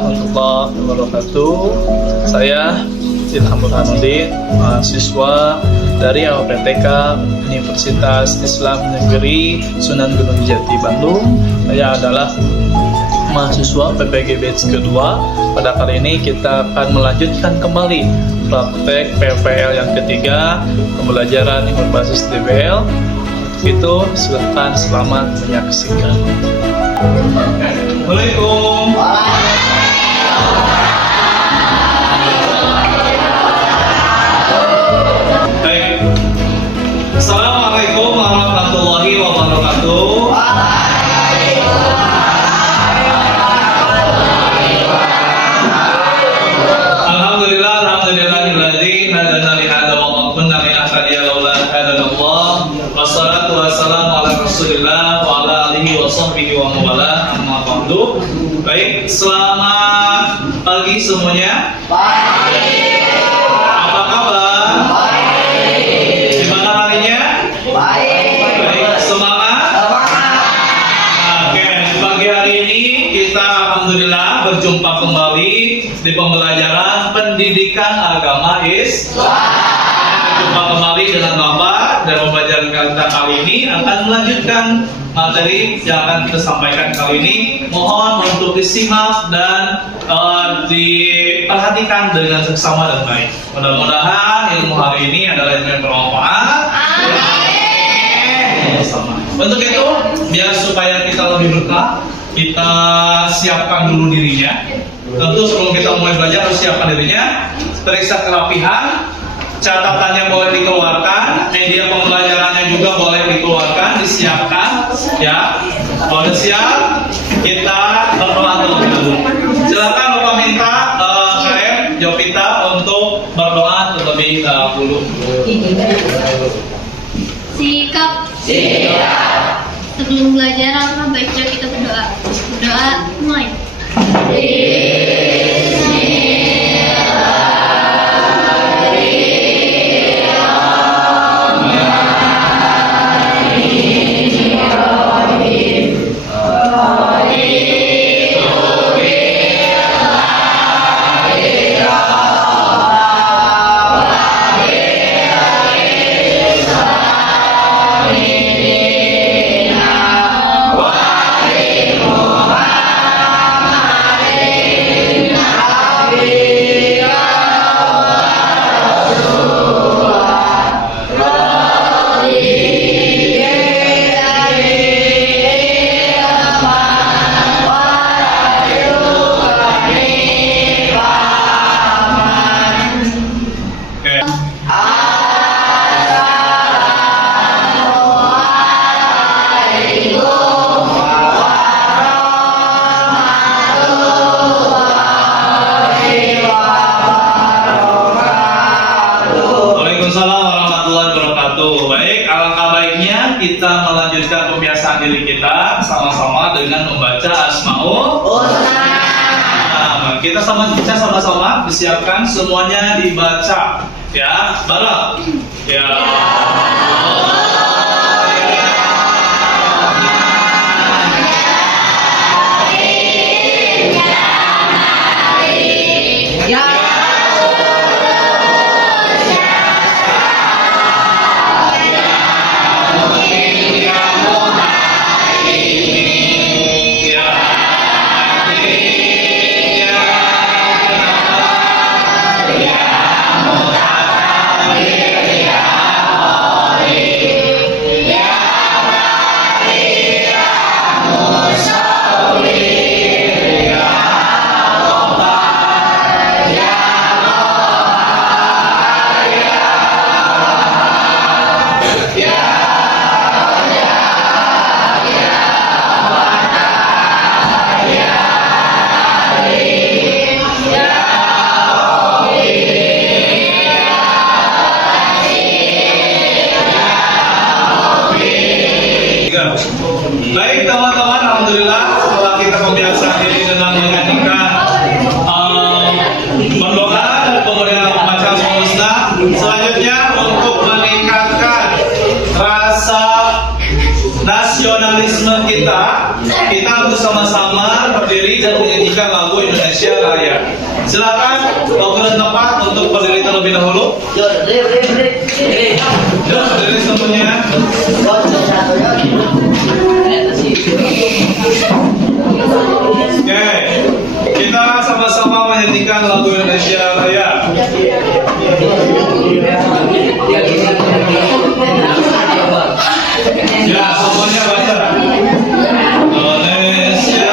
warahmatullahi wabarakatuh. Saya Ilham Burhanuddin, mahasiswa dari AWPTK Universitas Islam Negeri Sunan Gunung Jati, Bandung. Saya adalah mahasiswa PPG batch kedua. Pada kali ini kita akan melanjutkan kembali praktek PPL yang ketiga, pembelajaran yang berbasis DBL. Itu silahkan, selamat menyaksikan. Assalamualaikum. Baik. Assalamualaikum warahmatullahi wabarakatuh. Alhamdulillahilladzi hadana li hadza wa ma kunna linahtadiya laula an hadanallah. Wassalatu wassalamu ala Rasulillah wa ala alihi wa sahbihi wa mawala, amma ba'du. Baik, selamat pagi semuanya. Baik. Apa kabar? Baik. Gimana harinya? Baik. Baik, semangat? Semangat. Oke, pagi hari ini kita alhamdulillah berjumpa kembali di pembelajaran pendidikan agama Islam. Berjumpa kembali dengan Bapak, dan pembelajaran kita kali ini akan melanjutkan materi yang akan kita sampaikan kali ini. Mohon untuk disimak dan diperhatikan dengan seksama dan baik. Mudah-mudahan ilmu hari ini adalah ilmu yang bermanfaat. Untuk itu, biar supaya kita lebih berkah, kita siapkan dulu dirinya. Tentu sebelum kita mulai belajar harus siapkan dirinya. Periksa kerapihan, catatannya boleh dikeluarkan, media pembelajarannya juga boleh dikeluarkan, disiapkan, ya. Kalau sudah siap, kita berdoa terlebih dahulu. Silakan Bapak minta KM Jovita untuk berdoa terlebih dahulu. Sikap. Sebelum belajar apa baiknya kita berdoa. Berdoa mulai. Kita melanjutkan pembiasaan diri kita sama-sama dengan membaca Asmaul Husna. Nah, kita sama-sama disiapkan, semuanya dibaca, ya, bareng. Ya. lagu Indonesia Raya. Silakan waktu dan tempat untuk berdiri terlebih dahulu. Dan berdiri semuanya. Oke, kita sama-sama menyanyikan lagu Indonesia Raya. Ya, semuanya baca. Indonesia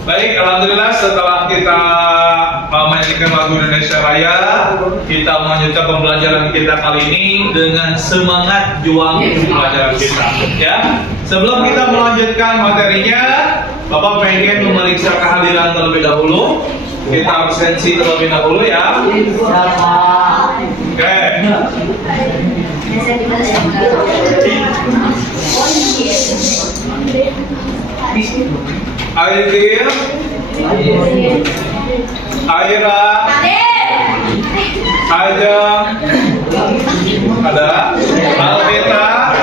Baik, alhamdulillah setelah kita menyanyikan lagu Indonesia Raya, kita melanjutkan pembelajaran kita kali ini dengan semangat juang pembelajaran kita. Ya, sebelum kita melanjutkan materinya, Bapak pengen memeriksa kehadiran terlebih dahulu. Kita absensi terlebih dahulu ya. Oke. Aidil, Aira, Ajeng, ada Alvita,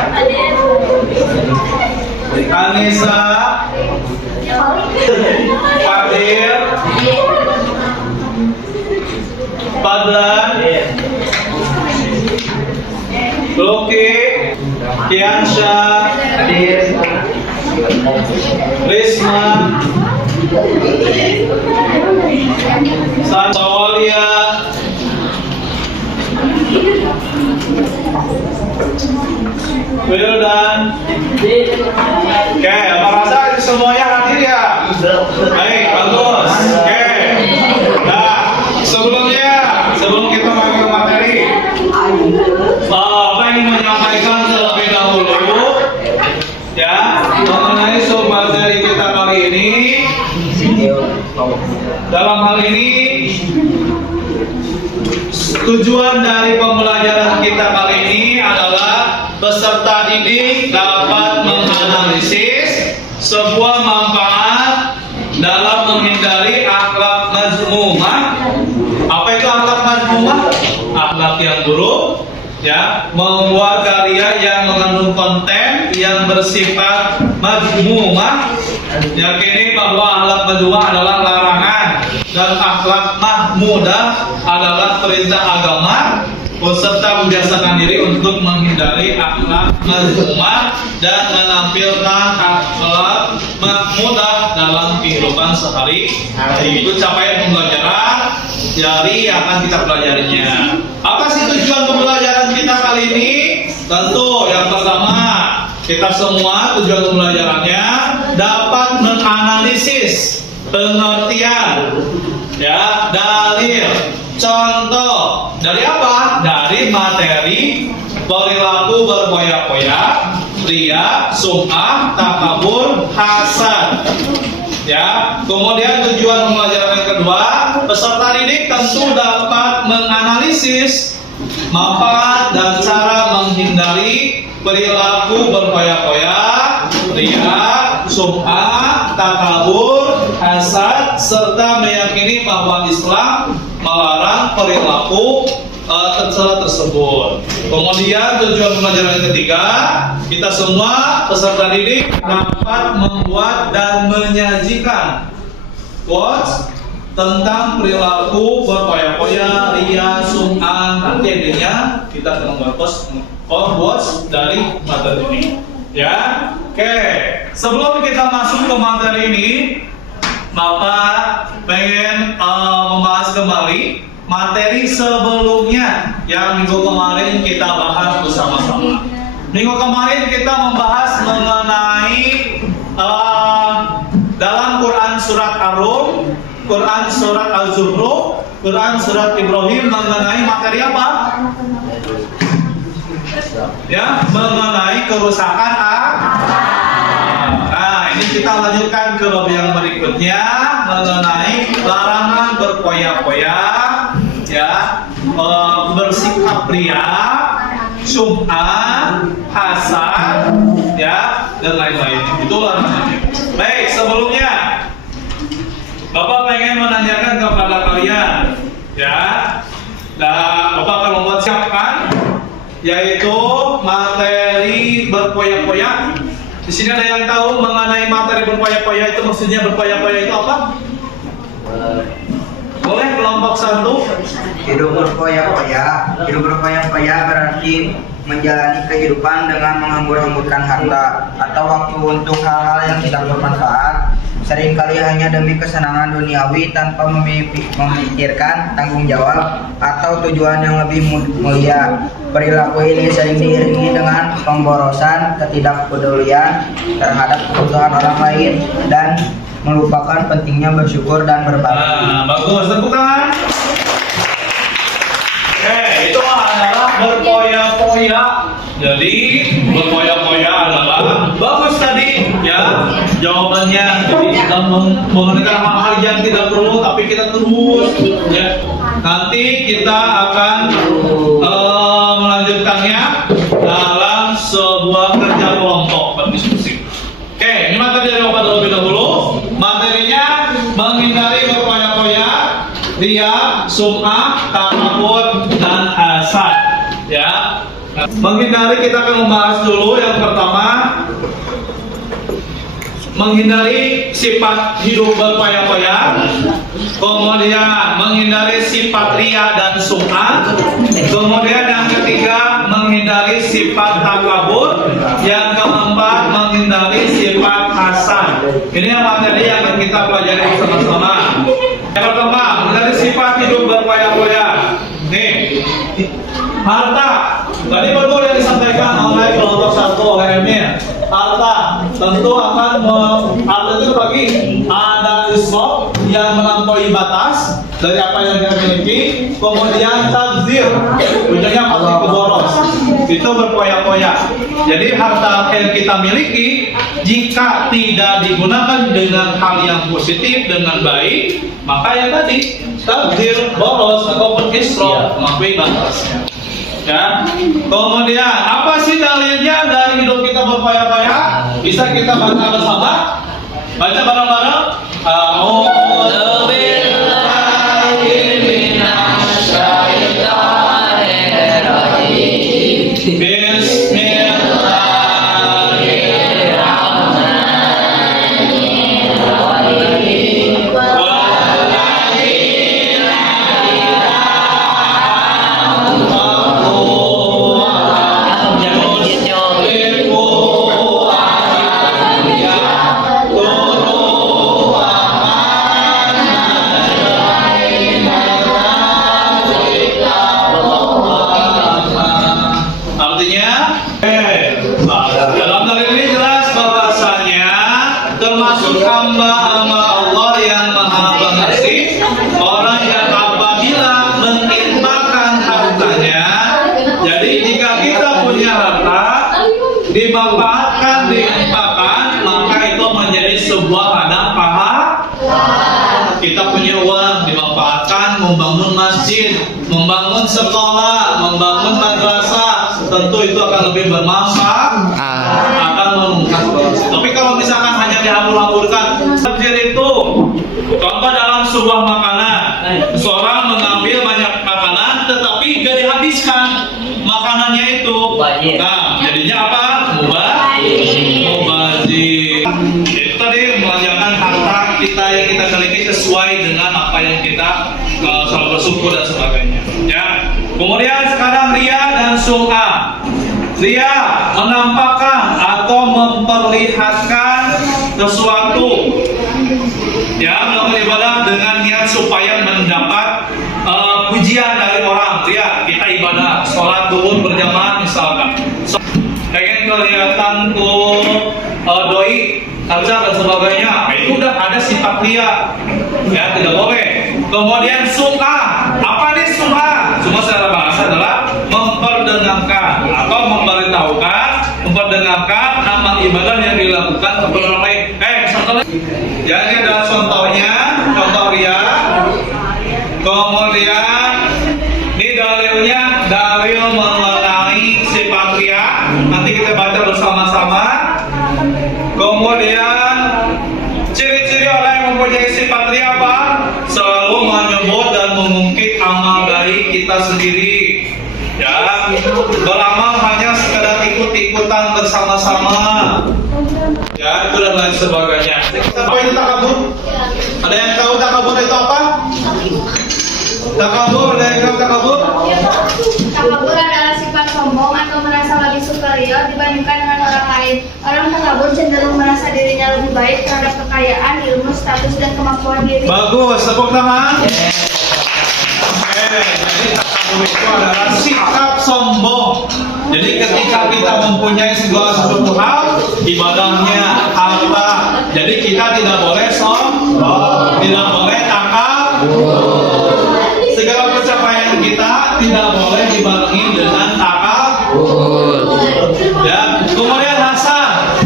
Anissa, Fadil, Fadlan, Luki, Kiansyah, Risma, Sawalia, Wildan. Oke, apa rasa semuanya hadir ya? Baik, bagus. Oke. Nah, sebelum kita masuk ke materi, Bapak ingin menyampaikan terlebih dahulu ya mengenai sub materi kita kali ini. Dalam hal ini tujuan dari pembelajaran kita kali ini adalah peserta didik dapat menganalisis sebuah manfaat dalam menghindari akhlak mazmumah. Apa itu akhlak mazmumah? Akhlak yang buruk, ya, membuat karya yang mengandung konten yang bersifat mazmumah. Yakini bahwa akhlak mazmumah adalah larangan dan akhlak mahmudah adalah perintah agama. Peserta membiasakan diri untuk menghindari akhlak mazmumah dan menampilkan akhlak mahmudah dalam kehidupan sehari-hari. Itu capaian pembelajaran dari yang akan kita pelajarinya. Apa sih tujuan pembelajaran kita kali ini? Tentu yang pertama, kita semua tujuan pembelajarannya dapat menganalisis pengertian, ya, dalil, contoh dari apa? Dari materi perilaku berpoya-poya, ria, sum'ah, takabur, hasad. Ya, kemudian tujuan pembelajaran yang kedua, peserta didik tentu dapat menganalisis manfaat dan cara menghindari perilaku berpoya-poya, ria, sum'ah, takabur, hasad, serta meyakini bahwa Islam melarang perilaku tercela tersebut. Kemudian tujuan pembelajaran yang ketiga, kita semua peserta didik dapat membuat dan menyajikan quotes tentang perilaku berpoya-poya, ria, sum'ah. Nanti intinya kita akan membuat quotes dari materi ini. Ya, oke. Sebelum kita masuk ke materi ini, Bapak pengen membahas kembali materi sebelumnya yang minggu kemarin kita bahas bersama-sama. Minggu kemarin kita membahas mengenai dalam Quran surat Ar-Rum Quran surat Al-Zukhruf, Quran surat Ibrahim mengenai materi apa? Ya, mengenai kerusakan Nah, ini kita lanjutkan ke bab yang berikutnya mengenai larangan berpoya-poya, ya, bersikap ria, sum'ah, hasad, ya, dan lain-lain. Itu larangannya. Baik, sebelumnya Bapak pengen menanyakan kepada kalian, ya, dan Bapak akan membuat siapkan, yaitu materi berpoya-poya. Di sini ada yang tahu mengenai materi berpoya-poya itu maksudnya berpoya-poya itu apa? Boleh kelompok 1? Hidup berpoya-poya berarti menjalani kehidupan dengan menghambur-hamburkan harta atau waktu untuk hal-hal yang tidak bermanfaat, seringkali hanya demi kesenangan duniawi tanpa memikirkan tanggung jawab atau tujuan yang lebih mulia. Perilaku ini sering diiringi dengan pemborosan, ketidakpedulian terhadap kebutuhan orang lain, dan melupakan pentingnya bersyukur dan berbakti. Bagus, tepuk tangan. Itu adalah berpoya-poya. Jadi berpoya-poya adalah bagus tadi, ya, jawabannya. Jadi kita mengenai hal-hal yang tidak perlu, tapi kita terus, ya. Nanti kita akan melanjutkannya dalam sebuah kerja kelompok berdiskusi. Oke, ini materi dari Bapak terlebih dahulu. Materinya menghindari berpoya-poya, ria, sum'ah, takabur, dan hasad. Ya, menghindari kita akan membahas dulu yang pertama, menghindari sifat hidup berpoya-poya, kemudian menghindari sifat ria dan sum'ah, kemudian yang ketiga menghindari sifat takabur, yang keempat menghindari sifat hasad. Ini yang materi yang kita pelajari bersama-sama. Yang pertama, menghindari sifat hidup berpoya-poya. Nih, harta. Tadi betul yang disampaikan oleh kelompok 1 oleh Emir. Harta tentu akan harta itu bagi ada isrof yang melampaui batas dari apa yang kita miliki, kemudian tabzir, ujungnya pasti keboros, itu berpoya-poya. Jadi harta yang kita miliki jika tidak digunakan dengan hal yang positif dengan baik, maka yang tadi tabzir, boros ataupun isrof melampaui batasnya. Ya. Kemudian apa sih dalilnya dari hidup kita berpoya-poya? Bisa kita baca bersama? Baca bareng-bareng. A'udzu billahi minasy syaithanir rajim. Bismillahirrahmanirrahim. Dalam hal ini jelas bahwasanya termasuk hamba-hamba Allah yang maha pengasih, orang yang apabila menginfakkan hartanya. Jadi jika kita punya harta dimanfaatkan, diinfakkan, maka itu menjadi sebuah ladang pahala. Kita punya uang dimanfaatkan membangun masjid, membangun sekolah, membangun madrasah, tentu itu akan lebih bermanfaat, akan menunjukkan. Tapi kalau misalkan hanya dihambur-hamburkan, seperti itu, contoh dalam sebuah makanan, seorang mengambil banyak makanan, tetapi gak dihabiskan makanannya itu. Nah, jadinya apa? Mubazir. Itu tadi melanjutkan harta kita yang kita miliki sesuai dengan apa yang kita selalu bersyukur dan sebagainya. Ya. Kemudian sekarang ria dan sum'ah. Ria menampakkan atau memperlihatkan sesuatu, ya, melakukan ibadah dengan niat supaya mendapat pujian dari orang. Ria, kita ibadah, sholat duhur berjamaah misalkan, pengen kelihatan tuh doi, harga dan sebagainya, itu udah ada sifat ria. Ya, tidak boleh. Kemudian sum'a. Apa nih sum'a? Sum'a secara bahasa adalah memperdengarkan atau memberitahukan, memperdengarkan amal ibadah yang dilakukan kepada orang lain. Contohnya, ya ini adalah contohnya, contoh ria. Kemudian ini dalilnya, dalil mengenai sifat ria. Nanti kita baca bersama-sama. Kemudian ciri-ciri orang yang mempunyai sifat ria apa? Selalu menyebut dan mengungkit amal baik kita sendiri. Ya, beramal hanya sekedar ikut-ikutan bersama-sama. Ya, itu dan lain sebagainya. Apa itu takabur? Ada yang tahu takabur itu apa? Takabur, ada yang tahu takabur? Takabur adalah sifat sombong atau merasa lebih superior dibandingkan dengan orang lain. Orang takabur cenderung merasa dirinya lebih baik terhadap kekayaan, ilmu, status, dan kemampuan diri. Bagus, tepuk tangan. Jadi takabur itu adalah sikap sombong. Jadi ketika kita mempunyai segala sesuatu hal, ibadahnya, harta, jadi kita tidak boleh sombong, tidak boleh takabur. Segala pencapaian kita tidak boleh dibarengi dengan takabur. Ya, kemudian hasad.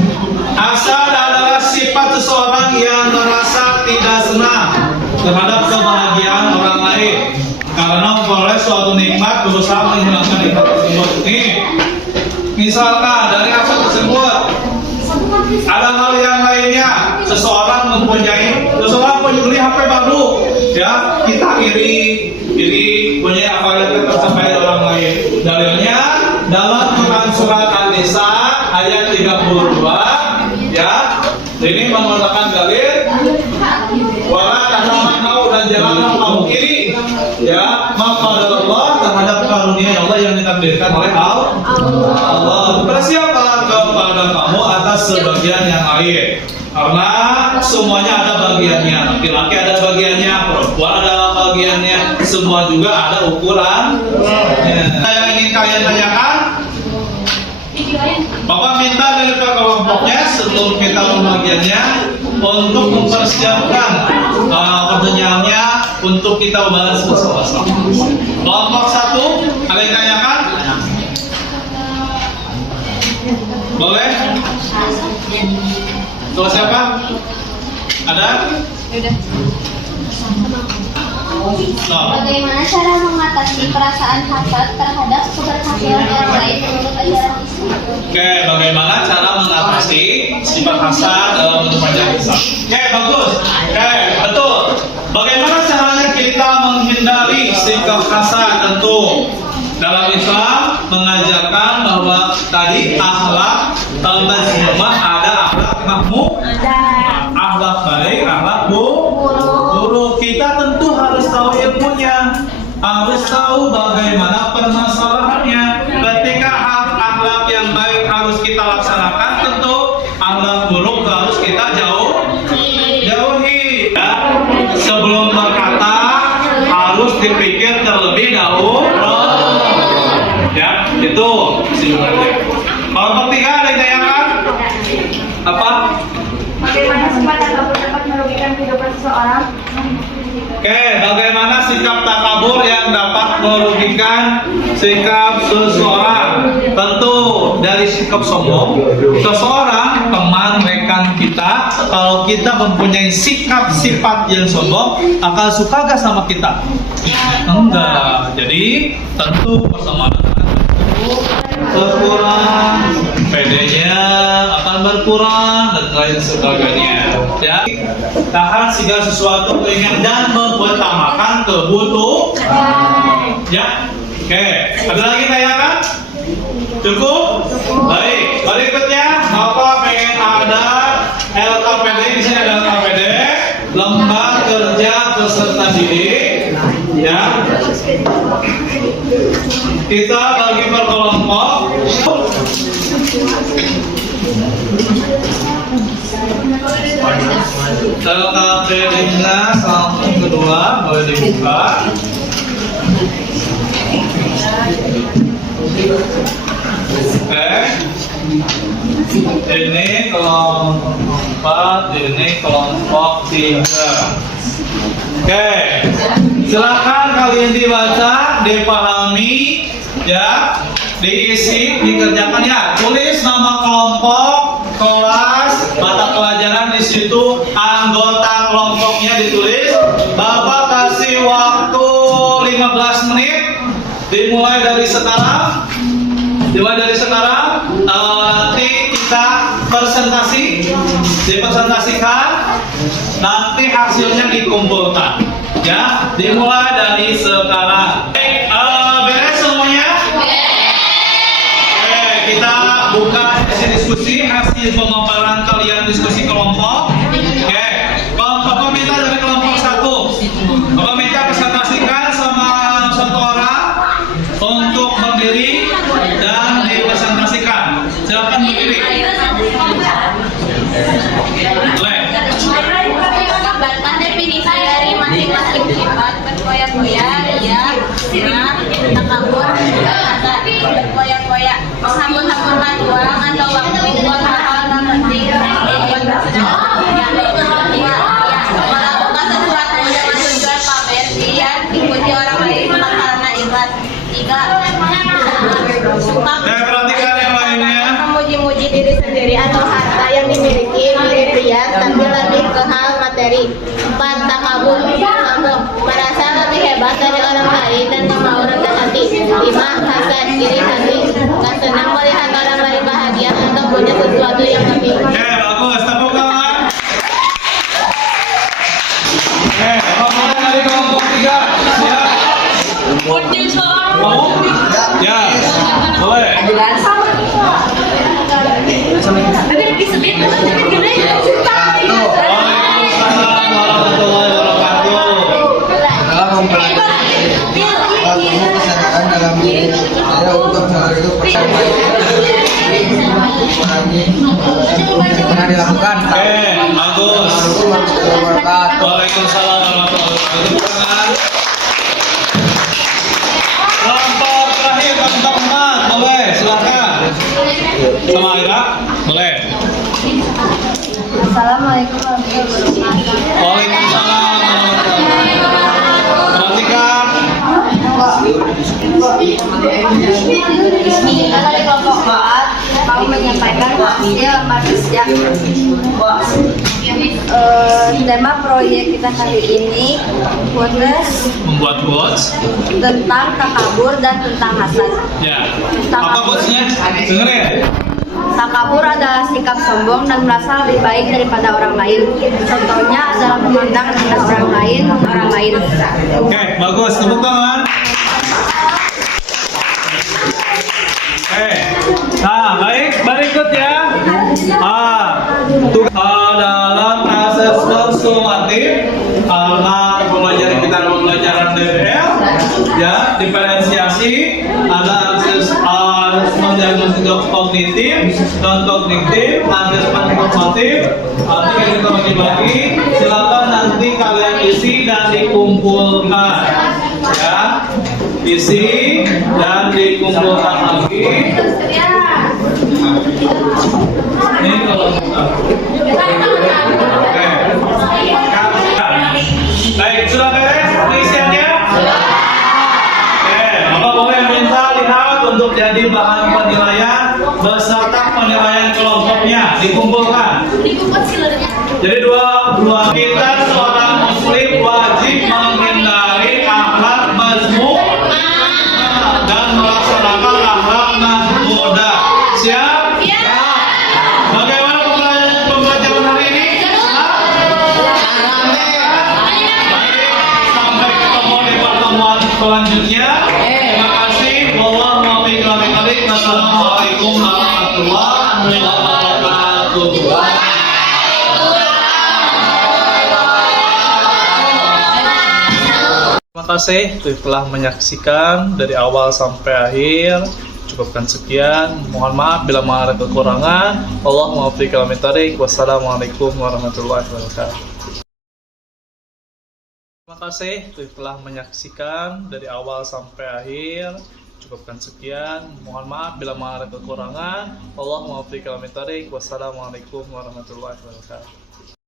Hasad adalah sifat seseorang yang merasa tidak senang terhadap kebahagiaan orang lain karena memperoleh suatu nikmat berusaha menghilangkan nikmat tersebut. Nih, misalkan dari hasad tersebut ada hal yang lainnya, seseorang beli HP baru, ya kita iri punya apa yang tercapai orang lain. Dalilnya dalam Quran surat An-Nisa ayat 32, ya ini menggunakan dalil wala tahmanu dan janganlah kamu iri, ya maka Allah terhadap karunia Allah yang ditakdirkan oleh Allah kepada siapa? Kepada kamu atas sebagian yang lain. Karena semuanya ada bagiannya, laki-laki ada bagiannya, perempuan ada bagiannya, semua juga ada ukuran. Saya ingin kalian tanyakan, Bapak minta dari kelompoknya sebelum kita membagiannya untuk mempersiapkan pertanyaannya untuk kita bahas bersama-sama. Kelompok 1, ada yang tanyakan? Boleh? Tuh siapa? Ada? Bagaimana cara mengatasi perasaan hasad terhadap keberhasilan orang lain menurut ajaran Islam? Oke, bagaimana cara mengatasi sifat hasad dalam memperpanjang Islam? Oke, bagus. Oke, betul. Bagaimana caranya kita menghindari sikap hasad? Tentu dalam Islam mengajarkan bahwa tadi akhlak mazmumah ada akhlak mahmud, akhlak baik, akhlak buruk. Kita tentu harus tahu ilmunya, harus tahu bagaimana permasalahannya. Ketika akhlak yang baik harus kita laksanakan, tentu akhlak buruk harus kita jauhi. Ya. Sebelum berkata harus dipikir terlebih dahulu. Ya, itu sebenarnya. Kelompok 3 ada yang tanyakan? Apa? Bagaimana sifat takabur dapat merugikan kehidupan seseorang? Oke, bagaimana sikap takabur yang dapat merugikan sikap seseorang? Tentu dari sikap sombong. Seseorang, teman, rekan kita, kalau kita mempunyai sikap sifat yang sombong, akan suka gak sama kita? Enggak. Jadi tentu pertemanan berkurang, PD-nya akan berkurang dan lain sebagainya. Ya, tahan segala sesuatu keinginan dan mengutamakan kebutuhan. Ya, oke. Ada lagi tanyakan? Cukup? Baik. Berikutnya, Bapak pengen ada LKPD, di sini ada LKPD, lembar kerja peserta didik. Ya, kita bagi per kelompok. LKPD-nya satu kedua boleh dibuka. Oke. Ini kelompok 4, ini kelompok 3. Oke, silakan kalian dibaca, dipahami, ya, diisi, dikerjakan ya. Tulis nama kelompok, kelas, mata pelajaran di situ, anggota kelompoknya ditulis. Bapak kasih waktu 15 menit, dimulai dari sekarang. Nanti kita presentasi, dipresentasikan, nanti hasilnya dikumpulkan. Ya, dimulai dari sekarang. Beres semuanya? Oke, kita buka sesi diskusi hasil pemaparan kalian diskusi kelompok. Oke, Bapak minta dari kelompok 1. Bapak minta presentasikan sama satu orang untuk berdiri dan dipresentasikan. Silakan berdiri. Boleh. Gambarkan definisi dari masing-masing sifat berkoyak-koyak, ya, senang, takabur, kata, berkoyak-koyak, menghambur-hamburkan uang atau waktu buat hal-hal yang penting, buat melakukan sesuatu dengan tujuan pamer, dia ikuti orang lain karena ikhlas. 3. Suka Perhatikan yang lainnya. memuji-muji diri sendiri atau harta yang dimiliki, dirian, tapi lebih ke hal materi. 4. Takabur, sombong, merasa lebih hebat dari orang lain dan tak mau rendah hati. 5. Hasad, iri hati, tak senang melihat orang lain bahagia atau punya sesuatu yang lebih. Oke, bagus. Tepuk tangan. Oke, pemaparan dari kelompok 3. Siap. Mau? Ya. Boleh. Waalaikumsalam warahmatullahi wabarakatuh. Dalam mempelajari ilmu kesadaran dalam diri ada untuk hal itu pernah dilakukan. Oke, bagus. Waalaikumsalam warahmatullahi wabarakatuh. Kelompok terakhir, kelompok 4, boleh, silakan. Sama Ira, boleh. Assalamualaikum warahmatullahi wabarakatuh. Waalaikumsalam warahmatullahi wabarakatuh. Perhatikan. Kita dari kelompok 4 mau menyampaikan hasil kerja. Tema proyek kita kali ini Membuat quotes. tentang takabur dan tentang hasad. Ya. Apa quotesnya? Dengerin. Takabur adalah sikap sombong dan merasa lebih baik daripada orang lain. Contohnya adalah memandang rendah orang lain. Oke, bagus. Tepuk tangan. Oke. Nah, baik. Berikut ya. Dalam asesmen sumatif, pembelajaran kita pembelajaran DPL, ya, diferensiasi, ada asesmen diagnostik kognitif, non kognitif, asesmen informatif. Nanti kita bagi-bagi. Silakan nanti kalian isi dan dikumpulkan, ya, isi dan dikumpulkan lagi. Ini kalau oke. Baik, sudah beres tulisannya? Oke, Bapak boleh minta lihat untuk jadi bahan penilaian beserta penilaian kelompoknya dikumpulkan. Jadi dua kita seorang muslim wajib menghindari akhlak mazmum dan melaksanakan akhlak mahmudah. Siap? Bagaimana pembelajaran hari ini? Sampai ketemu di pertemuan selanjutnya. Terima kasih. Wassalamualaikum warahmatullahi wabarakatuh. Terima kasih telah menyaksikan dari awal sampai akhir. Cukupkan sekian. Mohon maaf bila ada kekurangan. Allahumma waffiq wal muwaffiq. Wassalamualaikum warahmatullahi wabarakatuh. Terima kasih telah menyaksikan dari awal sampai akhir. Cukupkan sekian. Mohon maaf bila ada kekurangan. Allahumma waffiq wal muwaffiq. Wassalamualaikum warahmatullahi wabarakatuh.